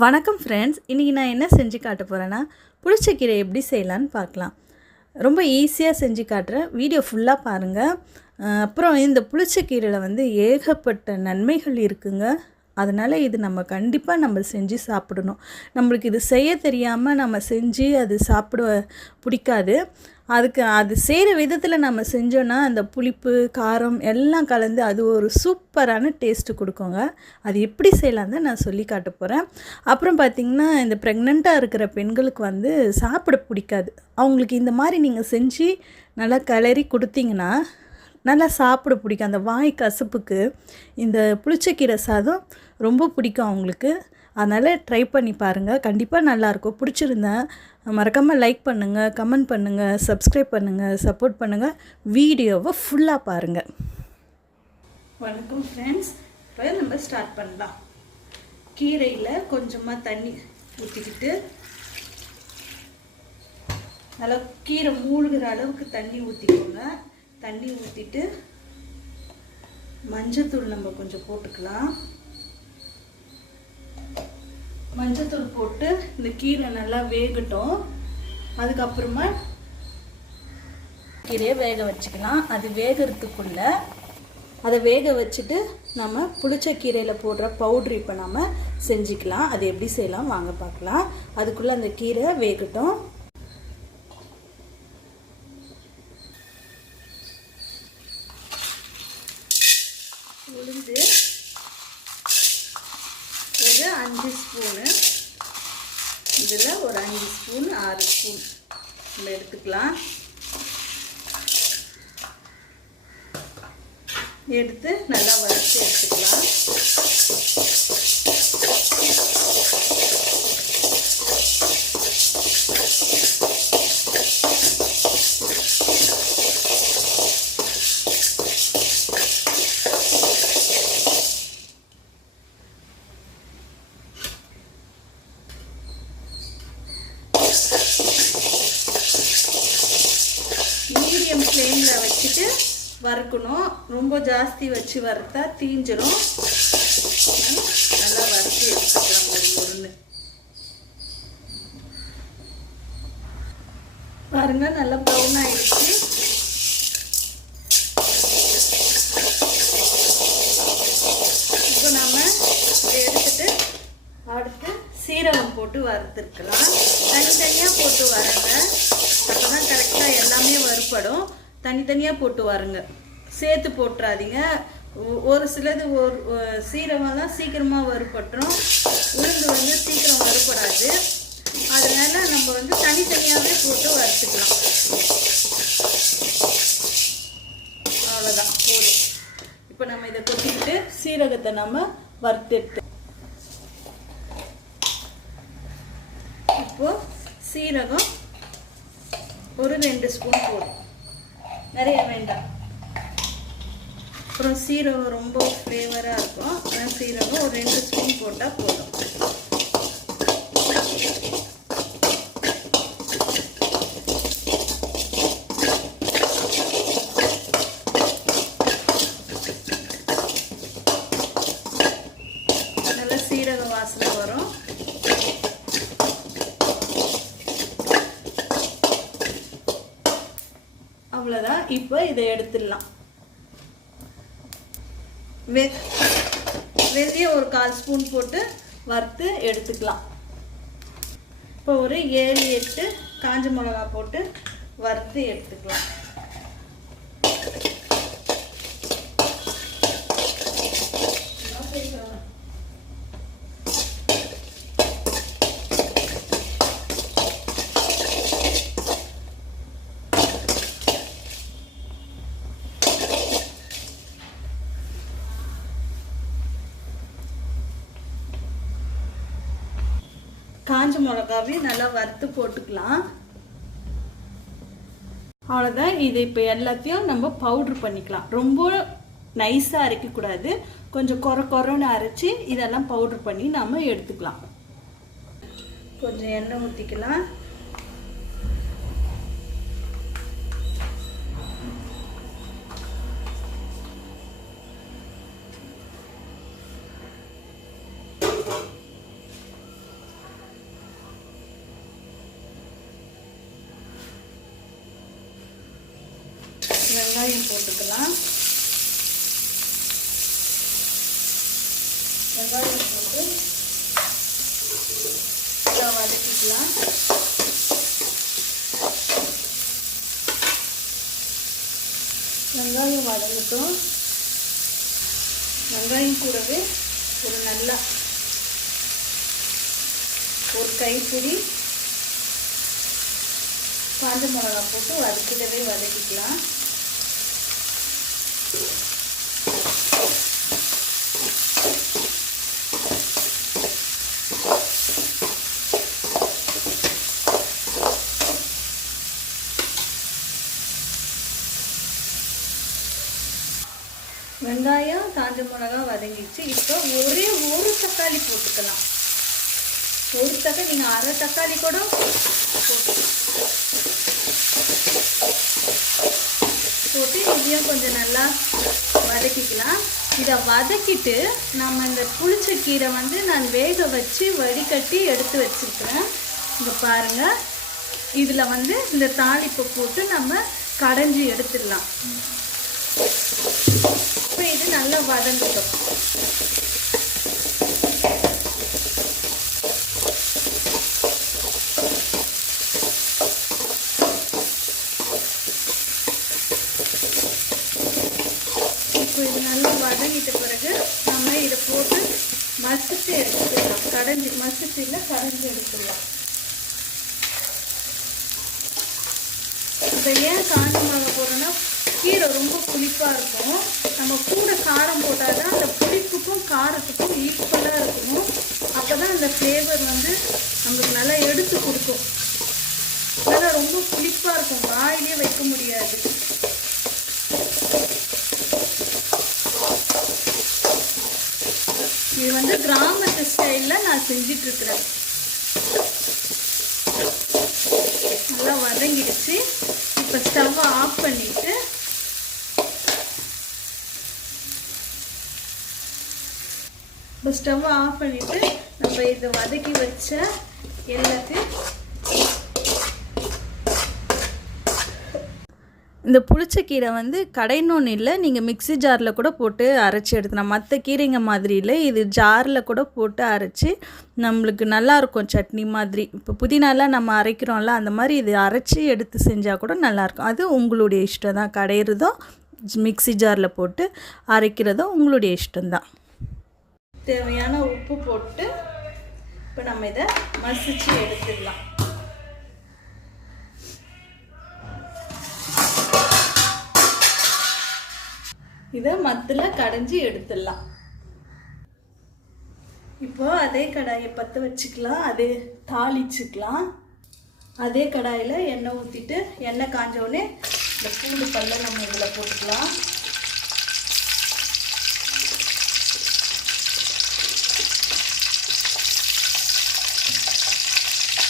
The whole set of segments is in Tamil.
வணக்கம் ஃப்ரெண்ட்ஸ். இன்றைக்கி நான் என்ன செஞ்சு காட்ட போகிறேன்னா, புளிச்சக்கீரை எப்படி செய்யலான்னு பார்க்கலாம். ரொம்ப ஈஸியாக செஞ்சு காட்டுறேன். வீடியோ ஃபுல்லாக பாருங்கள். அப்புறம் இந்த புளிச்சக்கீரையில் வந்து ஏகப்பட்ட நன்மைகள் இருக்குங்க. அதனால் இது நம்ம கண்டிப்பாக செஞ்சு சாப்பிடணும். நம்மளுக்கு இது செய்ய தெரியாமல் நம்ம செஞ்சு அது சாப்பிட பிடிக்காது. அது செய்கிற விதத்தில் நம்ம செஞ்சோன்னா அந்த புளிப்பு, காரம் எல்லாம் கலந்து அது ஒரு சூப்பரான டேஸ்ட்டு கொடுக்குங்க. அது எப்படி செய்யலாம் தான் நான் சொல்லி காட்ட போகிறேன். அப்புறம் பார்த்திங்கன்னா, இந்த ப்ரெக்னெண்ட்டாக இருக்கிற பெண்களுக்கு வந்து சாப்பிட பிடிக்காது. அவங்களுக்கு இந்த மாதிரி நீங்கள் செஞ்சு நல்லா கிளறி கொடுத்தீங்கன்னா நல்லா சாப்பிட பிடிக்கும். அந்த வாய் கசப்புக்கு இந்த புளிச்சக்கீரை சாதம் ரொம்ப பிடிக்கும் அவங்களுக்கு. அதனால் ட்ரை பண்ணி பாருங்கள். கண்டிப்பாக நல்லாயிருக்கும். பிடிச்சிருந்தா மறக்காமல் லைக் பண்ணுங்கள், கமெண்ட் பண்ணுங்கள், சப்ஸ்கிரைப் பண்ணுங்கள், சப்போர்ட் பண்ணுங்கள். வீடியோவை ஃபுல்லாக பாருங்கள். வணக்கம் ஃப்ரெண்ட்ஸ். இப்போ நம்ம ஸ்டார்ட் பண்ணலாம். கீரையில் கொஞ்சமாக தண்ணி ஊற்றிக்கிட்டு நல்லா கீரை மூழ்கிற அளவுக்கு தண்ணி ஊற்றிக்கோங்க. தண்ணி ஊற்றிட்டு மஞ்சத்தூள் நம்ம கொஞ்சம் போட்டுக்கலாம். மஞ்சத்தூள் போட்டு இந்த கீரை நல்லா வேகட்டும். அதுக்கப்புறமா கீரையை வேக வச்சுக்கலாம். அது வேகிறதுக்குள்ளே அதை வேக வச்சுட்டு நம்ம புளிச்சக்கீரையில் போடுற பவுட்ரு இப்போ நம்ம செஞ்சுக்கலாம். அது எப்படி செய்யலாம் வாங்க பார்க்கலாம். அதுக்குள்ளே அந்த கீரை வேகட்டும். உளுந்து ஒரு 5 ஸ்பூனு, இதில் ஒரு 5 ஸ்பூன் 6 ஸ்பூன் நம்ம எடுத்துக்கலாம். எடுத்து நல்லா வறுத்து எடுத்துக்கலாம். மீடியம் ஃப்ளேமில் வச்சுட்டு வறுக்கணும். ரொம்ப ஜாஸ்தி வச்சு வறுத்தா தீஞ்சிடும். நல்லா வறுத்து எடுத்துக்கலாம். ஒரு பாருங்க, நல்லா ப்ரௌன் ஆயிடுச்சு. இப்போ நம்ம எடுத்துட்டு அடுத்து சீரகம் போட்டு வறுத்துருக்கலாம். தனித்தனியாக போட்டு வரங்க. அப்போ தான் கரெக்டாக எல்லாமே வறுப்படும். தனித்தனியாக போட்டு வாருங்க, சேர்த்து போட்டுறாதீங்க. ஒரு சிலது ஒரு சீரகம்லாம் சீக்கிரமாக வறுப்பட்டுரும், உளுந்து வந்து சீக்கிரம் வறுப்படாது. அதனால நம்ம வந்து தனித்தனியாகவே போட்டு வறுத்துக்கலாம். அவ்வளோதான், போதும். இப்போ நம்ம இதை கொட்டிக்கிட்டு சீரகத்தை நம்ம வறுத்தெடுத்து இப்போது சீரகம் ஒரு 2 ஸ்பூன் போதும், நிறைய வேண்டாம். அப்புறம் சீரகம் ரொம்ப ஃப்ளேவராக இருக்கும். அதான் சீரகம் ஒரு 2 ஸ்பூன் போட்டால் போதும். நல்லா சீரக வாசனை வரும். அவ்வளோதான். இப்போ இதை எடுத்துடலாம். வெந்தயம் ஒரு 1/4 ஸ்பூன் போட்டு வறுத்து எடுத்துக்கலாம். இப்போ ஒரு 7-8 காஞ்ச மிளகா போட்டு வறுத்து எடுத்துக்கலாம். காஞ்ச மிளகாவே நல்லா வறுத்து போட்டுக்கலாம். அவ்வளோதான். இது இப்போ எல்லாத்தையும் நம்ம பவுட்ரு பண்ணிக்கலாம். ரொம்ப நைஸாக அரைக்கக்கூடாது, கொஞ்சம் கொரன்னு அரைச்சி இதெல்லாம் பவுட்ரு பண்ணி நம்ம எடுத்துக்கலாம். கொஞ்சம் எண்ணெய் ஊற்றிக்கலாம். வெங்காயம் போட்டுக்கலாம். வெங்காயம் போட்டு நல்லா வதக்கிக்கலாம். வெங்காயம் வதங்கட்டும். வெங்காயம் கூடவே ஒரு கைப்பிடி காஞ்ச மிளகாய் போட்டு வதக்கிக்கலாம். வெங்காயம் காஞ்ச மிளகாய் வதங்கிச்சு. இப்போ ஒரே ஒரு தக்காளி போட்டுக்கலாம். ஒரு தக்காளி, நீங்கள் அரை தக்காளி கூட போட்டு இதையும் கொஞ்சம் நல்லா வதக்கிக்கலாம். இதை வதக்கிட்டு நம்ம இந்த புளிச்சக்கீரை வந்து நான் வேக வச்சு வடிகட்டி எடுத்து வச்சுருக்கிறேன். இங்கே பாருங்கள், இதில் வந்து இந்த தாளிப்பை போட்டு நம்ம கடைஞ்சி எடுத்துடலாம். இப்போ இது நல்லா வதங்கட்டும். இப்போ இது நல்லா வதங்கிட்ட பிறகு நம்ம இதை போட்டு மசிச்சு எடுத்துக்கலாம். கடைஞ்சி எடுத்துடலாம். இதை ஏன் காஞ்ச மிளகாய் போடுறோன்னா கீரை ரொம்ப புளிப்பாக இருக்கும். நம்ம கூட காரம் போட்டால் தான் அந்த புளிப்புக்கும் காரத்துக்கும் ஈக்குவலாக இருக்கணும். அப்போ தான் அந்த ஃப்ளேவர் வந்து நம்மளுக்கு நல்லா எடுத்து கொடுக்கும். அதனால் ரொம்ப புளிப்பாக இருக்கும், வாயிலே வைக்க முடியாது. இது வந்து கிராமத்து ஸ்டைலில் நான் செஞ்சிட்ருக்கிறேன். நல்லா வதங்கிடுச்சு. இப்போ ஸ்டவ்வை ஆஃப் பண்ணிவிட்டு நம்ம இதை வதக்கி வச்ச எல்லாத்தையும் இந்த புளிச்சக்கீரை வந்து கடையணுன்னு இல்லை, நீங்கள் மிக்ஸி ஜாரில் கூட போட்டு அரைச்சி எடுத்துக்கலாம். மற்ற கீரைங்க மாதிரி இல்லை, இது ஜாரில் கூட போட்டு அரைச்சி நம்மளுக்கு நல்லாயிருக்கும் சட்னி மாதிரி. இப்போ புதினாலாம் நம்ம அரைக்கிறோம்ல, அந்த மாதிரி இது அரைச்சி எடுத்து செஞ்சால் கூட நல்லாயிருக்கும். அது உங்களுடைய இஷ்டம் தான். கடையிறதோ மிக்ஸி ஜாரில் போட்டு அரைக்கிறதோ உங்களுடைய இஷ்டம்தான். தேவையான உப்பு போட்டு இப்போ நம்ம இதை மசிச்சு எடுத்துடலாம். இதை மத்தில் கடைஞ்சி எடுத்துடலாம். இப்போ அதே கடாயை பற்ற வச்சுக்கலாம். அதே தாளிச்சுக்கலாம். அதே கடாயில் எண்ணெய் ஊற்றிட்டு எண்ணெய் காஞ்சோடனே இந்த பூண்டு பல்லை நம்ம இதில் போட்டுக்கலாம்.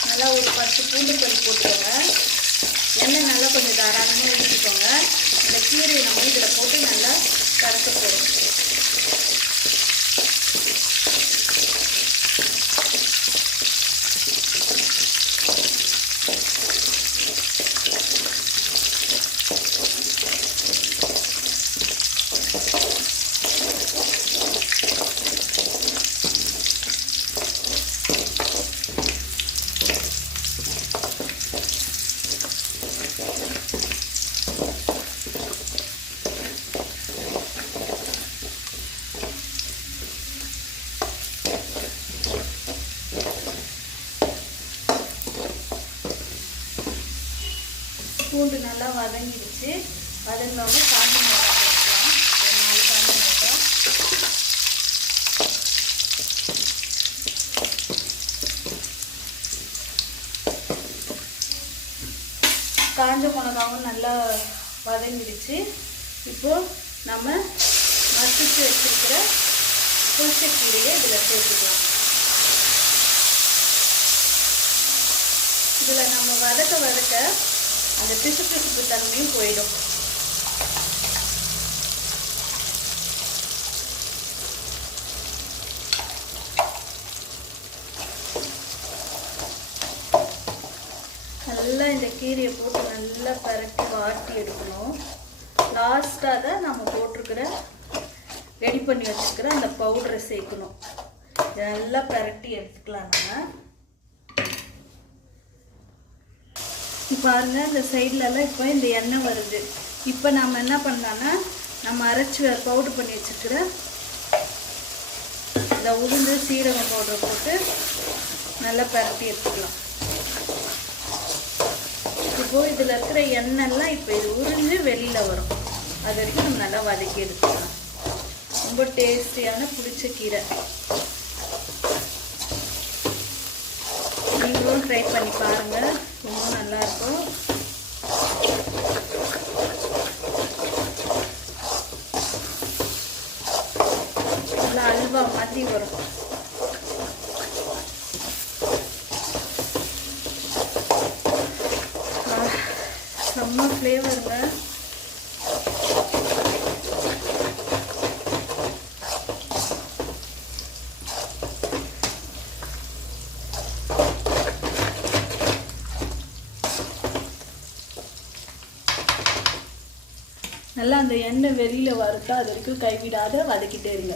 நல்லா ஒரு 10 பூண்டு பல் போட்டுக்கோங்க. எண்ணெய் நல்லா கொஞ்சம் தாராளமாக ஊற்றிக்கோங்க. இந்த கீரையை நம்ம இதில் போட்டு நல்லா கறக்க போகிறோம். பூண்டு நல்லா வதங்கிடுச்சு. வதங்கினோடனே காஞ்ச மிளகாய் போட்டுக்கலாம். ஒரு 4 காஞ்ச மிளகாய். காஞ்ச மிளகாவும் நல்லா வதங்கிடுச்சு. இப்போது நம்ம மசிச்சு வச்சுருக்கிற புளிச்சக்கீரையை இதில் சேர்த்துக்கலாம். இதில் நம்ம வதக்க அந்த பிசுபிசுப்பு தன்மையும் போயிடும். நல்லா இந்த கீரையை போட்டு நல்லா பரட்டி வாட்டி எடுக்கணும். லாஸ்ட்டாக தான் நம்ம போட்டிருக்கிற ரெடி பண்ணி வச்சுருக்கிற அந்த பவுடரை சேர்க்கணும். நல்லா பரட்டி எடுத்துக்கலாம். நம்ம பாருங்கள் இந்த சைட்லலாம் இப்போ இந்த எண்ணெய் வருது. இப்போ நம்ம என்ன பண்ணலான்னா நம்ம அரைச்சி பவுடர் பண்ணி வச்சுருக்கிற இந்த உளுந்து சீரகம் பவுடரை போட்டு நல்லா பரட்டி எடுத்துக்கலாம். இப்போது இதில் இருக்கிற எண்ணெய்லாம் இப்போ இது உறிஞ்சு வெளியில் வரும். அது வரைக்கும் நம்ம நல்லா வதக்கி எடுத்துக்கலாம். ரொம்ப டேஸ்டியான புளிச்சக்கீரை. நீங்களும் ட்ரை பண்ணி பாருங்கள், ரொம்ப நல்லாயிருக்கும். நல்லா அல்வா மாதிரி வரும். செம்ம ஃப்ளேவருங்க. நல்லா அந்த எண்ணெய் வெளியில் வரட்டும், அது வரைக்கும் கைவிடாத வதக்கிட்டே இருங்க.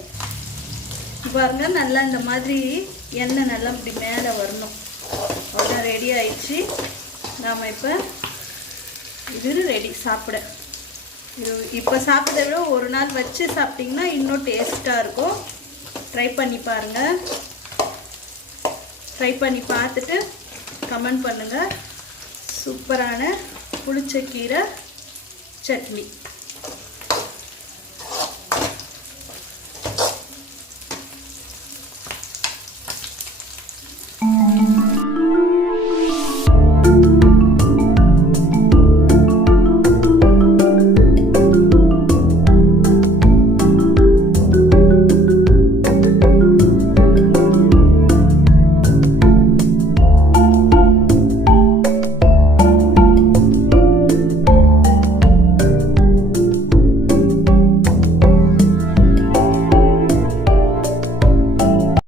பாருங்க நல்லா இந்த மாதிரி எண்ணெய் நல்லா இப்படி மேலே வரணும். அவ்வளோ ரெடி ஆயிடுச்சு. நாம் இப்போ இது ரெடி சாப்பிட. இது இப்போ சாப்பிட்றத விட ஒரு நாள் வச்சு சாப்பிட்டிங்கன்னா இன்னும் டேஸ்ட்டாக இருக்கும். ட்ரை பண்ணி பாருங்கள். ட்ரை பண்ணி பார்த்துட்டு கமெண்ட் பண்ணுங்கள். சூப்பரான புளிச்சக்கீரை சட்னி.